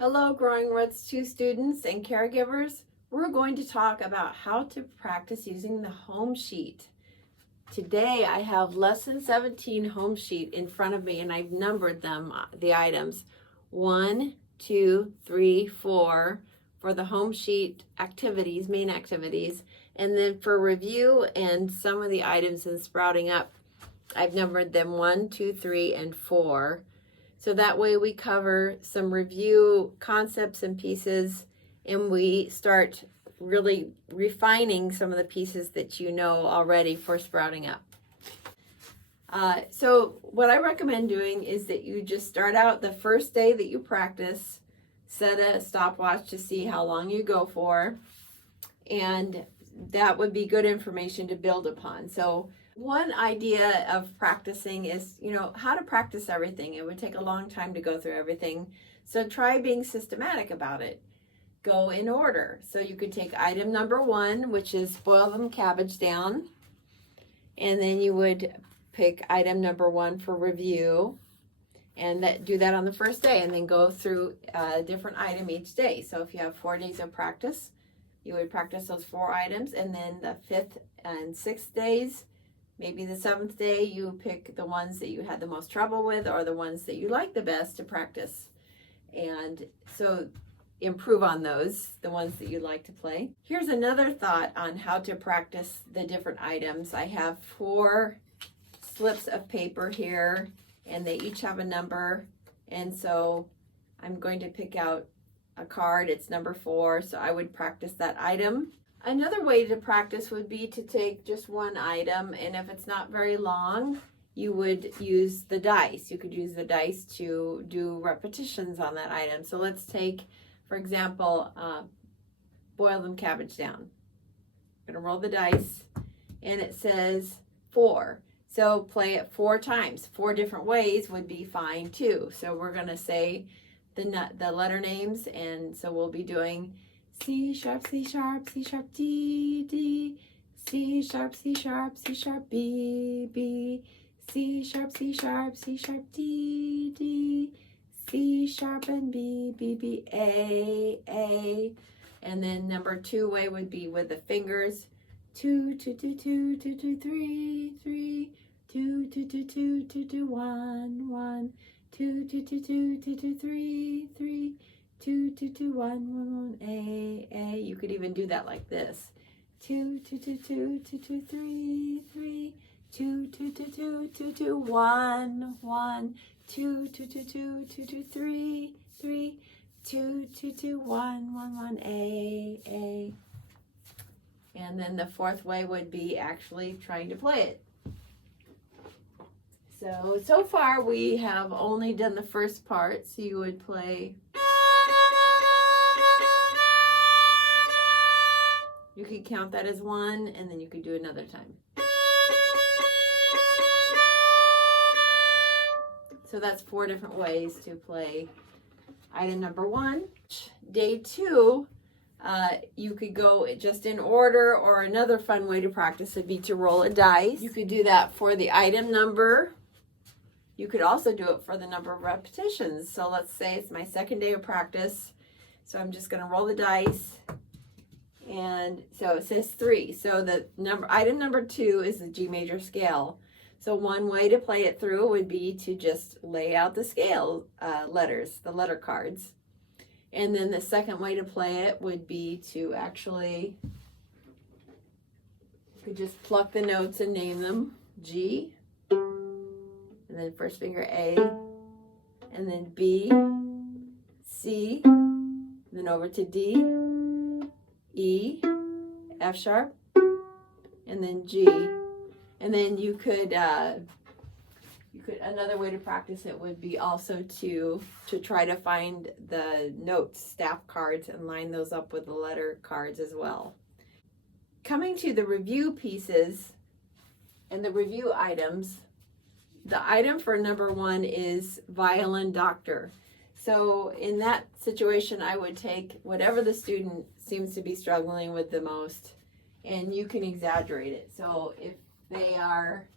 Hello, Growing Roots 2 students and caregivers. We're going to talk about how to practice using the home sheet. Today I have lesson 17 home sheet in front of me and I've numbered them, the items 1, 2, 3, 4 for the home sheet activities, main activities. And then for review and some of the items in Sprouting Up, I've numbered them 1, 2, 3, and 4. So that way we cover some review concepts and pieces, and we start really refining some of the pieces that you know already for Sprouting Up. So what I recommend doing is that you just start out the first day that you practice, set a stopwatch to see how long you go for, and that would be good information to build upon. So one idea of practicing is, how to practice everything. It would take a long time to go through everything. So try being systematic about it. Go in order. So you could take item number 1, which is boil them cabbage down. And then you would pick item number 1 for review. And do that on the first day. And then go through a different item each day. So if you have 4 days of practice, you would practice those 4 items. And then the 5th and 6th days, maybe the 7th day, you pick the ones that you had the most trouble with or the ones that you like the best to practice. And so improve on those, the ones that you like to play. Here's another thought on how to practice the different items. I have 4 slips of paper here, and they each have a number. And so I'm going to pick out a card. It's number 4, so I would practice that item. Another way to practice would be to take just one item, and if it's not very long, you would use the dice. You could use the dice to do repetitions on that item. So let's take, for example, boil them cabbage down. I'm going to roll the dice, and it says 4. So play it 4 times. 4 different ways would be fine too. So we're going to say the letter names, and so we'll be doing C sharp, C sharp, C sharp, D, D, C sharp, C sharp, C sharp, B, B, C sharp, C sharp, C sharp, D, D, C sharp, and B, B, B, A. And then number 2 way would be with the fingers. 2, 2, 2, 2, 2, 2, 3, 3, 2, 2, 2, 2, 2, 2, 1, 1, 2, 2, 2, 2, 2, 2, 3, 3, 2, 2, 2, 1, 1, 1, A. You could even do that like this. 2, 2, 2, 2, 2, 2, 3, 3, 2, 2, 2, 2, 2, 2, 1, 1, 2, 2, 2, 2, 2, 2, 3, 3, 2, 2, 2, 1, 1, 1, A. And then the 4th way would be actually trying to play it. So far we have only done the first part, so you would play. You could count that as 1, and then you could do another time. So that's 4 different ways to play item number 1. Day 2, you could go just in order, or another fun way to practice would be to roll a dice. You could do that for the item number. You could also do it for the number of repetitions. So let's say it's my 2nd day of practice. So I'm just going to roll the dice. And so it says 3. So the item number 2 is the G major scale. So one way to play it through would be to just lay out the scale letters, the letter cards. And then the second way to play it would be to actually, you could just pluck the notes and name them. G, and then first finger A, and then B, C, then over to D, E, F sharp, and then G. And then you could another way to practice it would be also to try to find the notes, staff cards, and line those up with the letter cards as well. Coming to the review pieces and the review items, the item for number 1 is violin doctor. So in that situation, I would take whatever the student seems to be struggling with the most, and you can exaggerate it. So if they are,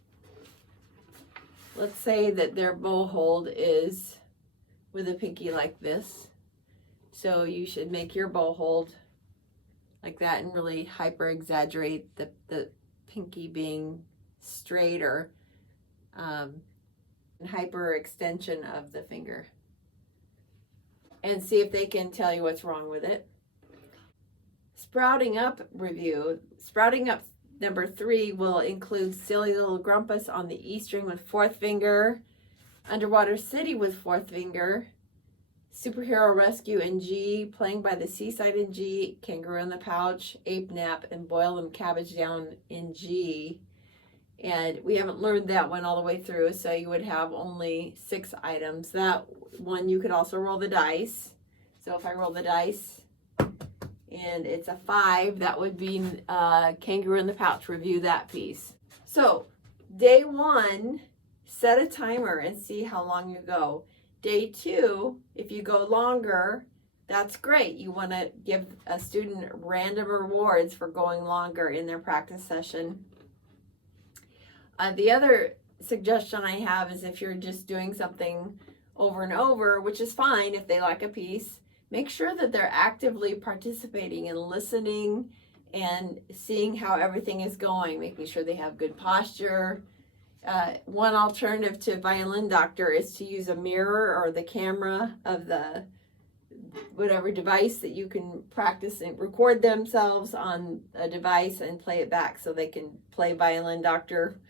let's say that their bow hold is with a pinky like this, So you should make your bow hold like that and really hyper exaggerate the pinky being straight or hyper extension of the finger. And see if they can tell you what's wrong with it. Sprouting up review. Sprouting up number 3 will include Silly Little Grumpus on the E string with 4th finger, Underwater City with 4th finger, Superhero Rescue in G, Playing by the Seaside in G, Kangaroo in the Pouch, Ape Nap, and Boil 'em Cabbage Down in G. And we haven't learned that one all the way through, so you would have only 6 items. That one you could also roll the dice. So if I roll the dice and it's a 5, that would be Kangaroo in the Pouch. Review that piece. So day 1, set a timer and see how long you go. Day 2, if you go longer, that's great. You want to give a student random rewards for going longer in their practice session. The other suggestion I have is if you're just doing something over and over, which is fine if they like a piece, make sure that they're actively participating and listening and seeing how everything is going, making sure they have good posture. One alternative to Violin Doctor is to use a mirror or the camera of the whatever device that you can practice and record themselves on a device and play it back so they can play Violin Doctor,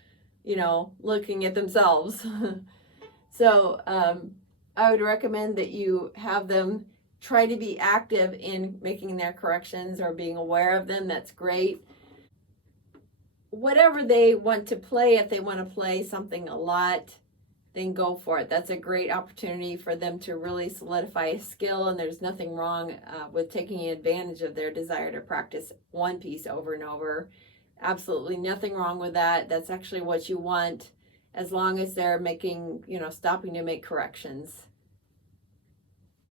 looking at themselves. So I would recommend that you have them try to be active in making their corrections or being aware of them. That's great. Whatever they want to play, if they want to play something a lot, then go for it. That's a great opportunity for them to really solidify a skill, and there's nothing wrong with taking advantage of their desire to practice one piece over and over. Absolutely nothing wrong with that. That's actually what you want, as long as they're making, stopping to make corrections.